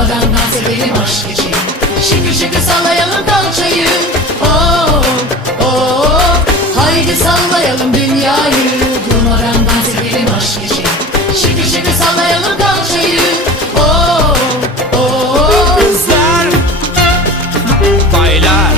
Durmadan dans edelim aşk için. Şıkır şıkır sallayalım kalçayı. Oh oh. Haydi sallayalım dünyayı. Durmadan dans edelim aşk için. Şıkır şıkır sallayalım kalçayı. Oh oh. Kızlar Baylar.